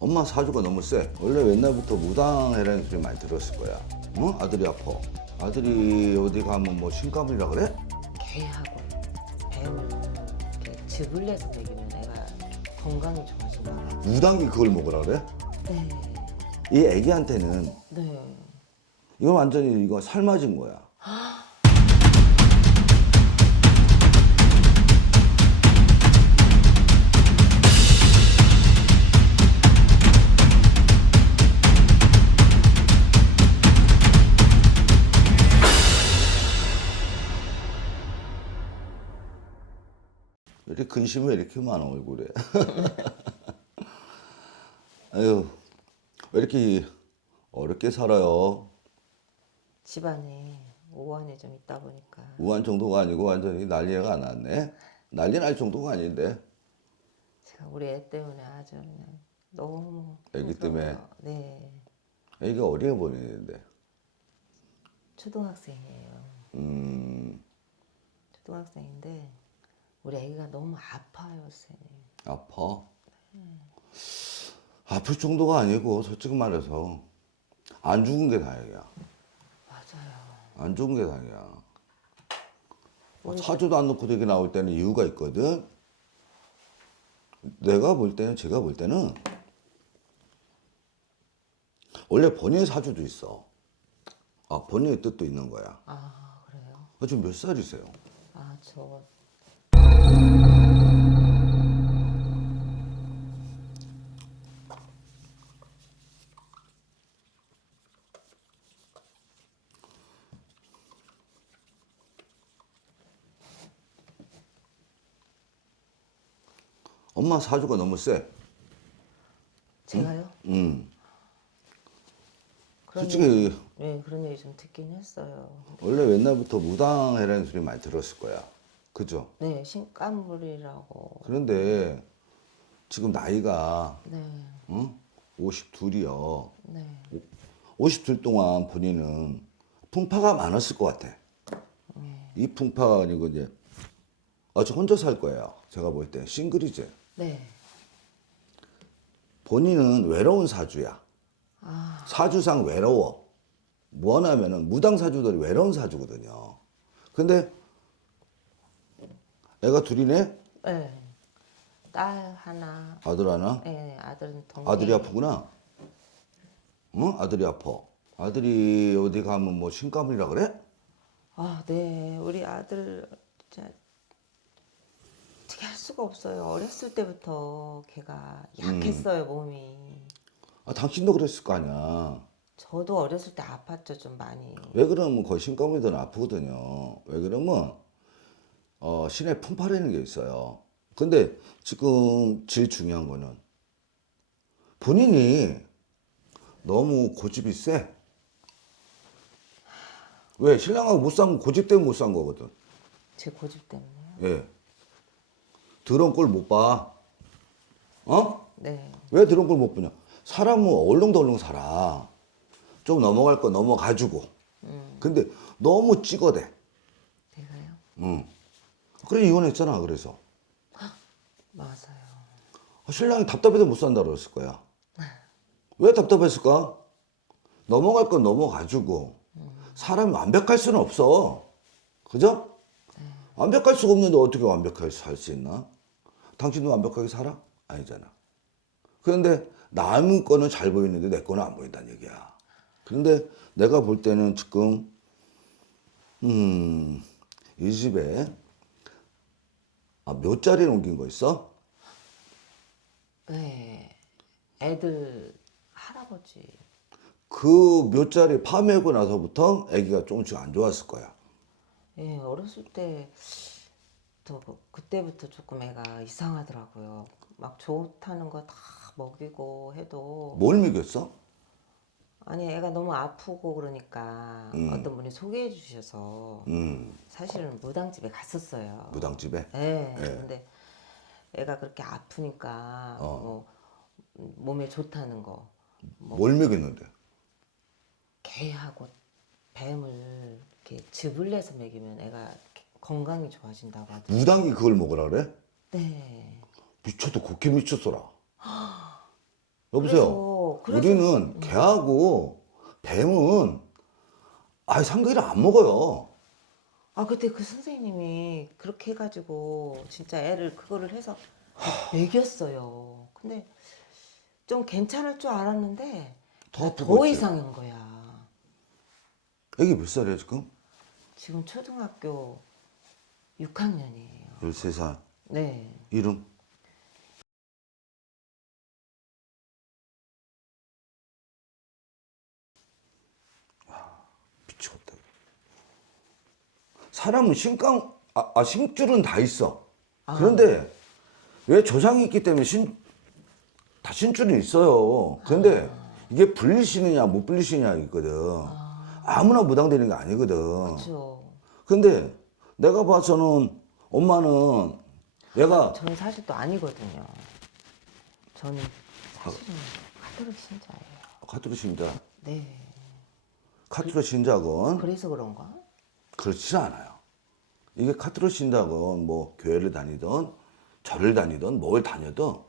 엄마 사주가 너무 세. 원래 옛날부터 무당이라는 소리 많이 들었을 거야. 어? 아들이 아파. 아들이 어디 가면 뭐 신가물이라 그래? 개하고 뱀을 이렇게 즙을 내서 먹이면 애가 건강이 좋아진다고. 무당이 그걸 먹으라 그래? 네. 이 애기한테는 네. 이건 완전히 이거 삶아진 거야. 왜 이렇게 근심이 왜 이렇게 많아 얼굴에? 아유, 왜 이렇게 어렵게 살아요? 집안에 오한이 좀 있다 보니까 우한 정도가 아니고 완전히 난리가 났네. 난리 날 정도가 아닌데. 제가 우리 애 때문에 아주 그냥 너무 애기 때문에? 힘들어요. 네. 애기가 어리게 보이는데. 초등학생이에요. 초등학생인데 우리 애기가 너무 아파요, 선생님. 아파? 아플 정도가 아니고 솔직히 말해서 안 죽은 게 다행이야. 맞아요. 안 죽은 게 다행이야. 사주도 안 놓고 되게 나올 때는 이유가 있거든. 내가 볼 때는, 제가 볼 때는 원래 본인의 사주도 있어. 아, 본인의 뜻도 있는 거야. 아, 그래요? 지금 몇 살이세요? 아, 저 엄마 사주가 너무 세. 제가요? 그런 솔직히 얘기, 네, 그런 얘기 좀 듣긴 했어요. 원래 옛날부터 무당이라는 소리 많이 들었을 거야. 그죠? 네, 신간물이라고. 그런데 지금 나이가 네, 52이요. 네. 52 동안 본인은 풍파가 많았을 것 같아. 이 풍파가 아니고 이제 아직 혼자 살 거예요. 제가 볼 때 싱글이지. 네. 본인은 외로운 사주야. 아, 사주상 외로워. 뭐냐면은 무당 사주들이 외로운 사주거든요. 근데 애가 둘이네? 네. 딸 하나. 아들 하나? 네, 아들은 동네. 아들이 아프구나. 응? 아들이 아파. 아들이 어디 가면 뭐 신가물이라 그래? 아, 네. 우리 아들 진짜 어떻게 할 수가 없어요. 어렸을 때부터 걔가 약했어요, 몸이. 아, 당신도 그랬을 거 아니야. 저도 어렸을 때 아팠죠, 좀 많이. 왜 그러면 거의 신가물이든 아프거든요. 왜 그러면 신의 풍파라는 게 있어요. 근데 지금 제일 중요한 거는 본인이 너무 고집이 세. 왜? 신랑하고 못 산 거 고집 때문에 못 산 거거든. 제 고집 때문에요. 예. 더러운 꼴 못 봐. 어? 네. 왜 더러운 꼴 못 보냐? 사람은 얼렁덜렁 살아. 좀 넘어갈 거 넘어가지고. 근데 너무 찍어대. 내가요? 응. 그래 이혼했잖아. 그래서 맞아요. 신랑이 답답해서 못 산다 그랬을 거야. 왜 답답했을까? 넘어갈 건 넘어가지고 사람이 완벽할 수는 없어. 그죠? 완벽할 수가 없는데 어떻게 완벽하게 살 수 있나? 당신도 완벽하게 살아? 아니잖아. 그런데 남의 거는 잘 보이는데 내 거는 안 보인다는 얘기야. 그런데 내가 볼 때는 지금 이 집에 묘자리 옮긴 거 있어? 네. 애들 할아버지. 그 묘자리 파매고 나서부터 아기가 조금씩 안 좋았을 거야. 예, 어렸을 때 그때부터 조금 애가 이상하더라고요. 막 좋다는 거 다 먹이고 해도 뭘 먹였어? 아니 애가 너무 아프고 그러니까 어떤 분이 소개해 주셔서 사실은 무당집에 갔었어요. 무당집에? 네. 근데 애가 그렇게 아프니까 뭐 몸에 좋다는 거 뭘 먹였는데? 개하고 뱀을 이렇게 즙을 내서 먹이면 애가 건강이 좋아진다고 하더라고요. 무당이 그걸 먹으라 그래? 네. 미쳐도 곱게 미쳤어라. 여보세요. 그래서 우리는 개하고 뱀은 아예 삼겹살을 안 먹어요. 아 그때 그 선생님이 그렇게 해가지고 진짜 애를 그거를 해서 먹였어요. 근데 좀 괜찮을 줄 알았는데 더 아프고 더 있지. 이상한 거야. 애기 몇 살이야 지금? 지금 초등학교 6학년이에요. 13살. 네. 이름? 미치겠다. 사람은 심줄은 다 있어. 그런데 왜 조상이 있기 때문에 다 신줄은 있어요. 그런데 이게 분리신이냐 못 분리신이냐 있거든. 아무나 무당되는 게 아니거든. 그렇죠. 근데 내가 봐서는 엄마는 얘가 저는 사실 또 아니거든요. 저는 사실은 카톨릭 신자예요. 카톨릭 신자. 네. 카톨릭 신자건 그래서 그런가? 그렇지 않아요. 이게 카톨릭 신자건 뭐 교회를 다니든 절을 다니든 뭘 다녀도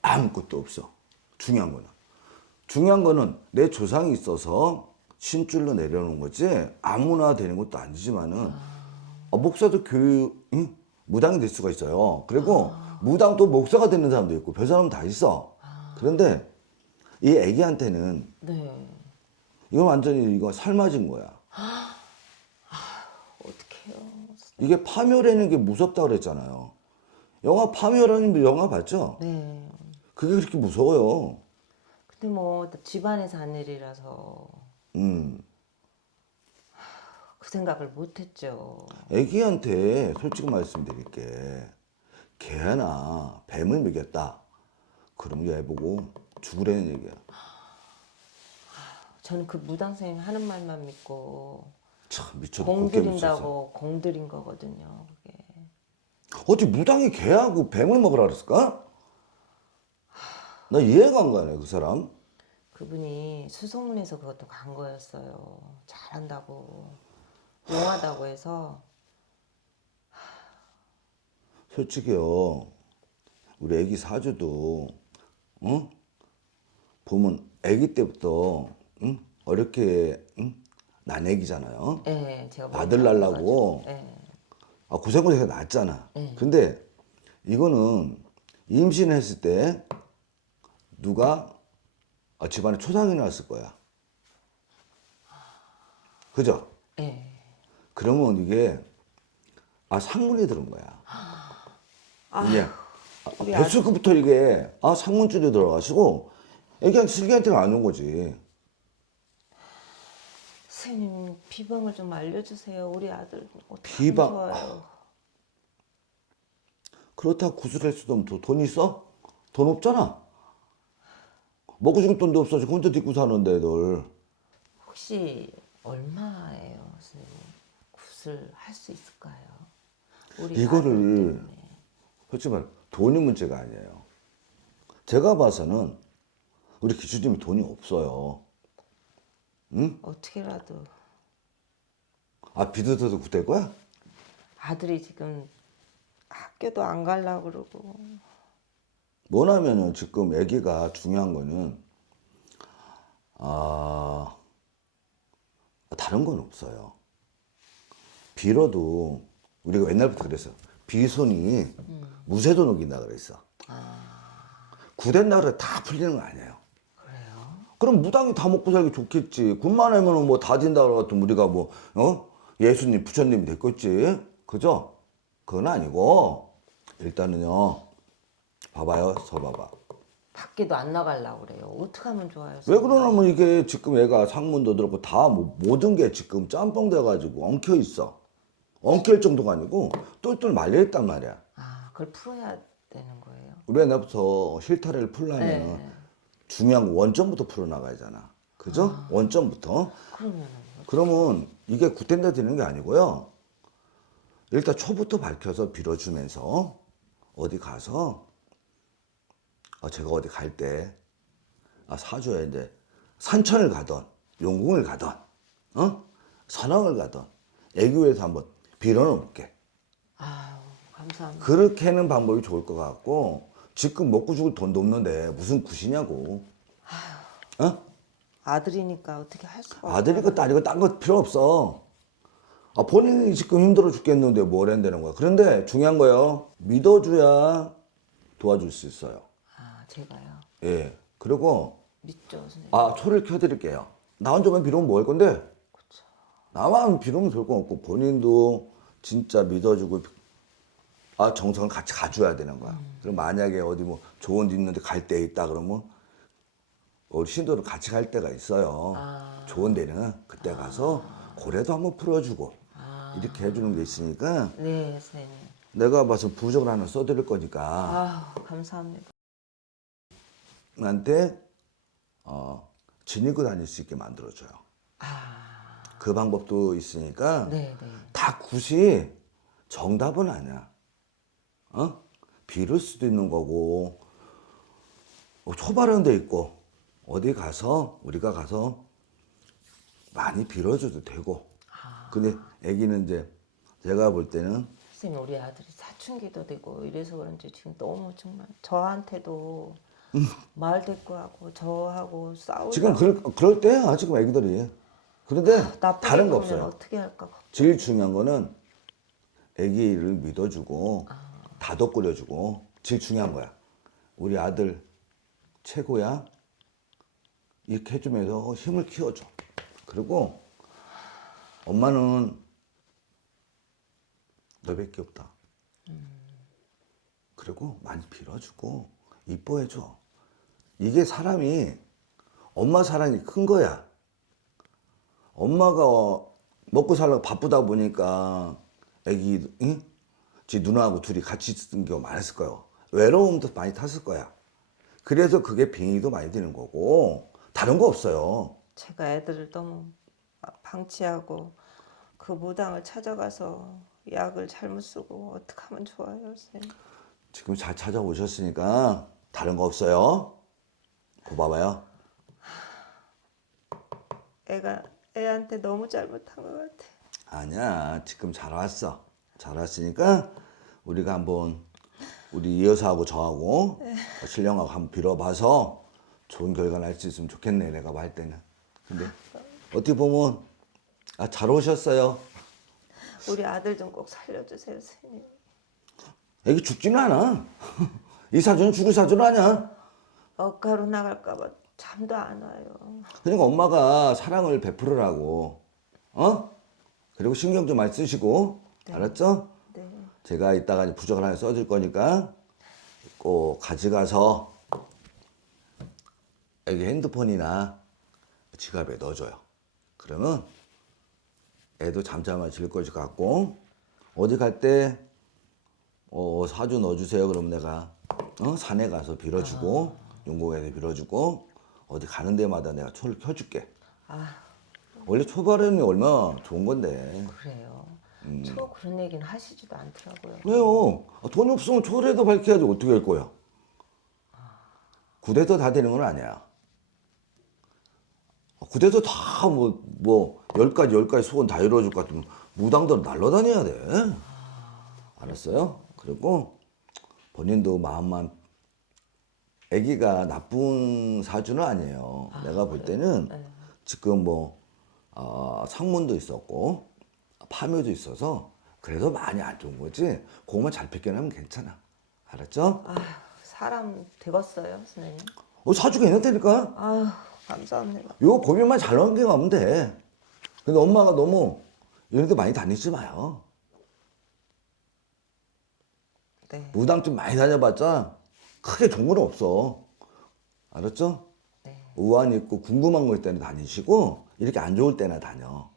아무것도 없어. 중요한 거는 내 조상이 있어서 신줄로 내려오는 거지 아무나 되는 것도 아니지만은 목사도 무당이 될 수가 있어요. 그리고 무당 또 목사가 되는 사람도 있고 별 사람 다 있어. 그런데 이 애기한테는 네. 이건 완전히 이거 삶아진 거야. 어떡해요. 이게 파멸하는 게 무섭다 그랬잖아요. 영화 파멸하는 영화 봤죠? 네. 그게 그렇게 무서워요. 근데 뭐 집안에서 한 일이라서 그 생각을 못 했죠. 애기한테 솔직히 말씀드릴게. 개나 뱀을 먹였다. 그럼 얘 보고 죽으라는 얘기야. 저는 그 무당 선생님 하는 말만 믿고 참 미쳐도 공 곱게 들인다고 공 들인 거거든요. 그게. 미쳤어. 어디 무당이 개하고 뱀을 먹으라 그랬을까? 나 이해가 안 가네 그 사람. 그분이 수소문해서 그것도 간 거였어요. 잘한다고 용하다고 해서. 솔직히요. 우리 애기 사주도 보면 애기 때부터 어렵게 난 애기잖아요. 네, 제가 아들 낳으려고 네. 고생고생해서 낳았잖아. 근데 이거는 임신했을 때 누가 집안에 초상이 나왔을 거야. 그죠? 네. 그러면 이게 상문이 들은 거야. 이게 우리 뱃속부터 이게 상문줄이 들어가시고 애기한테 슬기한테가 안 온 거지. 선생님 비방을 좀 알려주세요. 우리 아들 어떻게 비방? 좋아요. 그렇다고 구슬할 수도 없고 돈 있어? 돈 없잖아. 먹고 죽을 돈도 없어. 지금 혼자 딛고 사는데 애들. 혹시 얼마예요, 선생님? 굿을 할 수 있을까요? 우리 이거를 아들 때문에. 솔직히 말 돈이 문제가 아니에요. 제가 봐서는 우리 기수님이 돈이 없어요. 어떻게라도 비드더도 구될 거야? 아들이 지금 학교도 안 가려고 그러고. 뭐냐면은 지금 아기가 중요한 거는 다른 건 없어요. 빌어도 우리가 옛날부터 그랬어. 비손이 무쇠도 녹인다 그랬어. 구된다 그래 다 풀리는 거 아니에요. 그래요? 그럼 무당이 다 먹고 살기 좋겠지. 군만 하면은 뭐 다 진다 그러면 우리가 뭐 예수님 부처님이 됐겠지. 그죠? 그건 아니고 일단은요. 봐봐요. 봐봐. 밖에도 안 나가려고 그래요. 어떻게 하면 좋아요? 왜 그러냐면 이게 지금 애가 상문도 들었고 다 모든 게 지금 짬뽕 돼가지고 엉켜 있어. 엉킬 정도가 아니고 똘똘 말려있단 말이야. 그걸 풀어야 되는 거예요? 우리 옛날부터 실타래를 풀려면 네. 중요한 거 원점부터 풀어나가야잖아. 그죠? 원점부터. 그러면은 그러면 이게 구텐다 되는 게 아니고요. 일단 초부터 밝혀서 빌어주면서 어디 가서 제가 어디 갈 때 사주에 이제 산천을 가던 용궁을 가던 선왕을 가던 애교에서 한번 빌어놓을게. 아유 감사합니다. 그렇게 하는 방법이 좋을 것 같고 지금 먹고 죽을 돈도 없는데 무슨 굿이냐고. 어? 아들이니까 어떻게 할 수가 없어. 아들이고 딸이고 딴 거 필요 없어. 아, 본인이 지금 힘들어 죽겠는데 뭘 한다는 거야. 그런데 중요한 거요. 믿어줘야 도와줄 수 있어요. 아, 제가요. 예. 그리고 믿죠, 선생님. 아, 초를 켜드릴게요. 나 혼자만 빌으면 뭐 할 건데? 그쵸. 나만 빌으면 될 거 없고 본인도 진짜 믿어주고 아, 정성을 같이 가줘야 되는 거야. 그럼 만약에 어디 뭐 좋은 데 있는데 갈 데 있다 그러면 우리 신도를 같이 갈 때가 있어요. 좋은 데는 그때 가서 고래도 한번 풀어주고 이렇게 해주는 게 있으니까 네, 선생님. 내가 봐서 부적을 하나 써드릴 거니까 아, 감사합니다. 나한테 지니고 다닐 수 있게 만들어줘요. 그 방법도 있으니까 네, 네. 다 굿이 정답은 아니야. 빌을 수도 있는 거고 초발하는 데 있고 어디 가서 우리가 가서 많이 빌어줘도 되고. 근데 아기는 이제 제가 볼 때는 선생님, 우리 아들이 사춘기도 되고 이래서 그런지 지금 너무 정말 저한테도 말 대꾸하고 저하고 싸우고 지금 그럴 때야 지금 아기들이. 그런데 나쁘게 다른 거 보면 없어요. 어떻게 할까 걱정. 제일 중요한 거는 아기를 믿어주고 다독거려주고 제일 중요한 거야. 우리 아들 최고야. 이렇게 해주면서 힘을 키워줘. 그리고 엄마는 너밖에 없다. 그리고 많이 빌어주고 이뻐해줘. 이게 사람이 엄마 사랑이 큰 거야. 엄마가 먹고 살려고 바쁘다 보니까 애기 응? 지 누나하고 둘이 같이 있는 경우 많았을 거예요. 외로움도 많이 탔을 거야. 그래서 그게 빙의도 많이 되는 거고 다른 거 없어요. 제가 애들을 너무 방치하고 그 무당을 찾아가서 약을 잘못 쓰고 어떻게 하면 좋아요, 선생님? 지금 잘 찾아오셨으니까 다른 거 없어요. 봐봐요. 애한테 너무 잘못한 것 같아. 아니야. 지금 잘 왔어. 잘 왔으니까 우리가 한번 우리 이 여사하고 저하고 신령하고 한번 빌어봐서 좋은 결과 날 수 있으면 좋겠네. 내가 할 때는. 근데 어떻게 보면 잘 오셨어요. 우리 아들 좀 꼭 살려주세요, 선생님. 애기 죽지는 않아. 이 사주는 죽을 사주는 아니야. 억가로 나갈까봐 잠도 안 와요. 그러니까 엄마가 사랑을 베풀으라고. 그리고 신경 좀 많이 쓰시고. 알았죠? 네. 제가 이따가 부적을 하나 써줄 거니까 꼭 가져가서 애기 핸드폰이나 지갑에 넣어줘요. 그러면 애도 잠잠해질 것 같고 어디 갈 때 사주 넣어주세요. 그러면 내가 산에 가서 빌어주고 용궁에서 빌어주고 어디 가는 데마다 내가 초를 켜줄게. 원래 초발음이 얼마나 좋은 건데. 그래요. 저 그런 얘기는 하시지도 않더라고요. 왜요? 돈이 없으면 초라도 밝혀야지 어떻게 할 거야? 구대도 다 되는 건 아니야. 구대도 다 뭐 10가지 소원 다 이루어줄 것 같으면 무당들 날라다녀야 돼. 알았어요? 그리고 본인도 마음만 아기가 나쁜 사주는 아니에요. 내가 볼 때는 지금 상문도 있었고 파묘도 있어서 그래서 많이 안 좋은 거지. 그거만 잘 벗겨내면 괜찮아. 알았죠? 사람 되겠어요, 선생님? 사주가 있는다니까. 아유, 감사합니다. 요 고민만 잘 넘겨가면 돼. 근데 엄마가 너무 이런 데 많이 다니지 마요. 네. 무당 좀 많이 다녀봤자 크게 좋은 건 없어. 알았죠? 네. 우환 있고 궁금한 거 있을 때는 다니시고 이렇게 안 좋을 때나 다녀.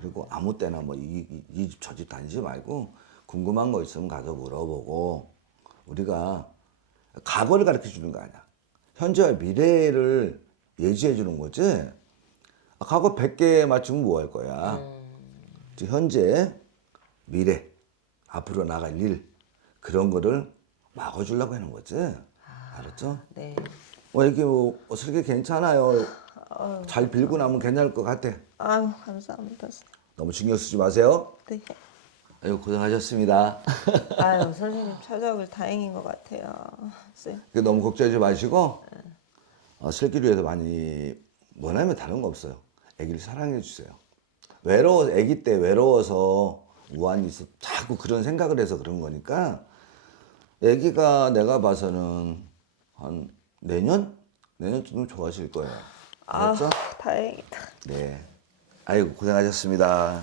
그리고 아무 때나 이 집 저 집 다니지 말고 궁금한 거 있으면 가서 물어보고 우리가 과거를 가르쳐 주는 거 아니야. 현재와 미래를 예지해 주는 거지. 과거 100개 맞추면 뭐 할 거야. 현재, 미래, 앞으로 나갈 일 그런 거를 막아주려고 하는 거지. 알았죠? 네. 이게 어떻게 괜찮아요. 잘 빌고 나면 괜찮을 것 같아. 아유, 감사합니다, 선생님. 너무 신경 쓰지 마세요. 네. 아유, 고생하셨습니다. 아유 선생님 찾아오길 다행인 것 같아요. 쌤. 너무 걱정하지 마시고 슬기를 위해서 많이 원하면 다른 거 없어요. 아기를 사랑해 주세요. 아기 때 외로워서 우환이 있어 자꾸 그런 생각을 해서 그런 거니까 아기가 내가 봐서는 한 내년쯤 좋아하실 거예요. 아 알았죠? 다행이다. 네. 아이고 고생하셨습니다.